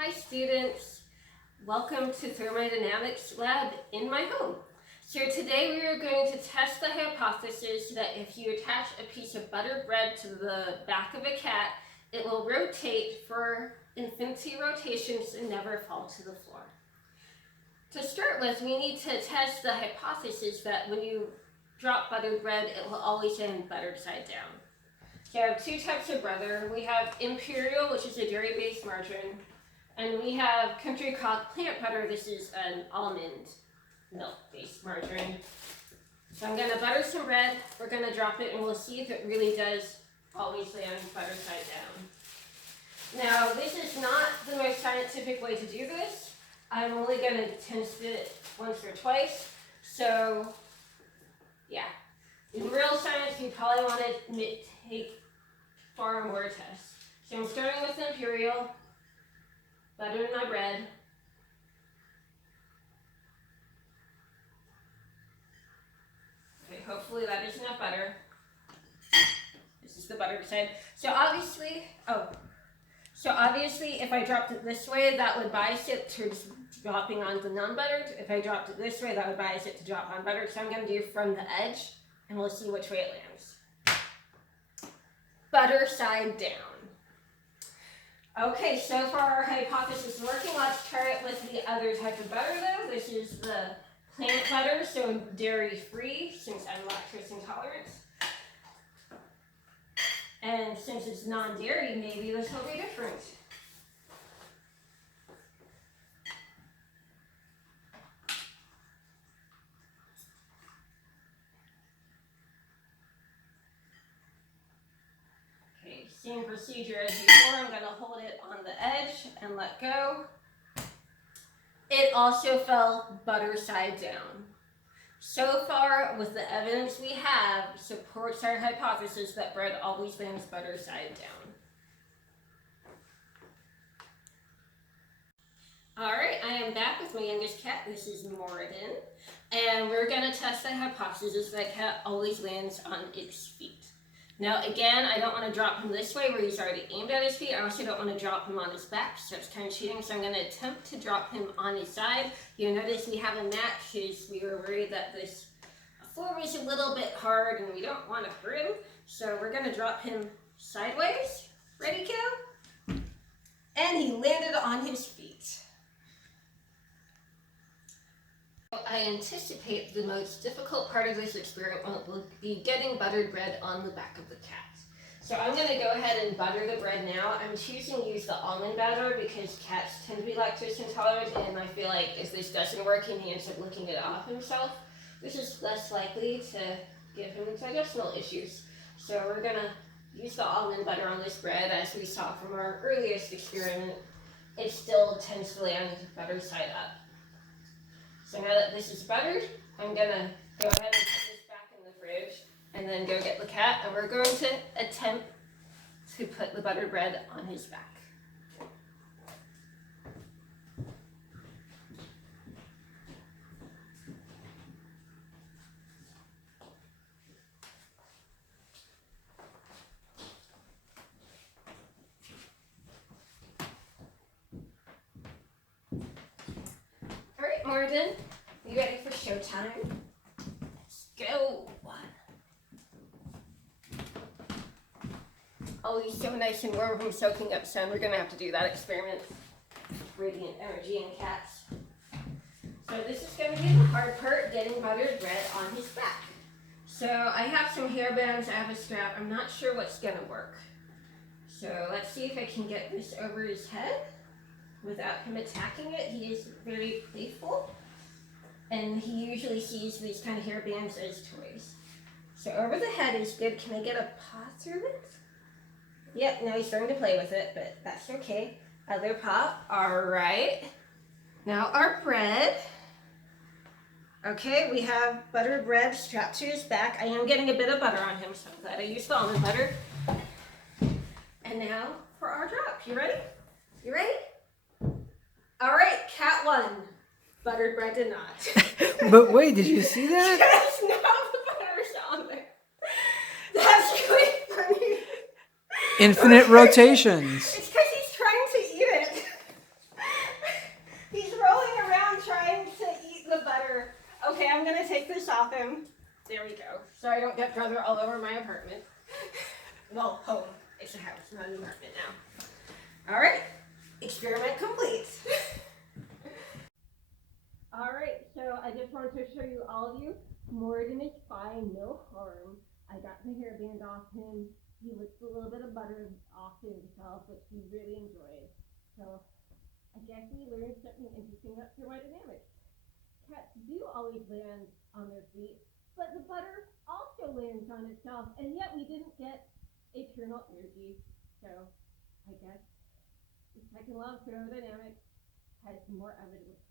Hi students, welcome to Thermodynamics Lab in my home. So today we are going to test the hypothesis that if you attach a piece of buttered bread to the back of a cat, it will rotate for infinity rotations and never fall to the floor. To start with, we need to test the hypothesis that when you drop buttered bread, it will always end buttered side down. So I have two types of butter. We have Imperial, which is a dairy-based margarine, and we have Country Crock plant butter. This is an almond milk-based margarine. So I'm gonna butter some bread, we're gonna drop it, and we'll see if it really does always land butter side down. Now, this is not the most scientific way to do this. I'm only gonna test it once or twice. So, yeah. In real science, you probably want to take far more tests. So I'm starting with Imperial, buttering my bread. Okay, hopefully that is enough butter. This is the buttered side. So obviously, if I dropped it this way, that would bias it towards dropping on the non-buttered. If I dropped it this way, that would bias it to drop on buttered. So I'm going to do from the edge, and we'll see which way it lands. Butter side down. Okay, so far our hypothesis is working. Let's try it with the other type of butter though. This is the plant butter, so dairy-free, since I'm lactose intolerant. And since it's non-dairy, maybe this will be different. Okay, same procedure as before. I'm going to hold it on the edge and let go. It also fell butter side down. So far, with the evidence we have, supports our hypothesis that bread always lands butter side down. Alright, I am back with my youngest cat. This is Moradin. And we're going to test the hypothesis that cat always lands on its feet. Now again, I don't want to drop him this way where he's already aimed at his feet. I also don't want to drop him on his back, so it's kind of cheating. So I'm going to attempt to drop him on his side. You'll notice we have a mat because we were worried that this floor was a little bit hard and we don't want to hurt him. So we're going to drop him sideways. Ready, kiddo? And he landed on his feet. I anticipate the most difficult part of this experiment will be getting buttered bread on the back of the cat. So I'm going to go ahead and butter the bread now. I'm choosing to use the almond batter because cats tend to be lactose intolerant, and I feel like if this doesn't work and he ends up licking it off himself, this is less likely to give him digestional issues. So we're going to use the almond butter on this bread. As we saw from our earliest experiment, it still tends to land butter side up. So now that this is buttered, I'm going to go ahead and put this back in the fridge and then go get the cat, and we're going to attempt to put the buttered bread on his back. All right, Moradin, you ready for showtime? Let's go. Oh, he's so nice and warm from soaking up sun. We're going to have to do that experiment. Radiant energy in cats. So this is going to be the hard part, getting buttered bread on his back. So I have some hair bands, I have a strap. I'm not sure what's going to work. So let's see if I can get this over his head without him attacking it. He is very playful, and he usually sees these kind of hair bands as toys. So over the head is good. Can I get a paw through it? Yep, now he's starting to play with it, but that's okay. Other paw. All right. Now our bread. Okay, we have buttered bread strapped to his back. I am getting a bit of butter on him, so I'm glad I used the almond butter. And now for our drop. You ready? You ready? All right, cat one. Buttered bread did not. But wait, did you see that? Yes, now the butter's on there. That's really funny. Infinite rotations. It's because he's trying to eat it. stop him. There we go. So I don't get brother all over my apartment. Well, home. It's a house, not an apartment now. All right. Experiment complete. All right. So I just wanted to show you all of you. Morgan is fine, no harm. I got the hairband off him. He licked a little bit of butter off himself, which he really enjoyed. So I guess we learned something interesting about thermodynamics. Cats do always land on their feet, but the butter also lands on itself, and yet we didn't get eternal energy. So I guess the second law of thermodynamics has more evidence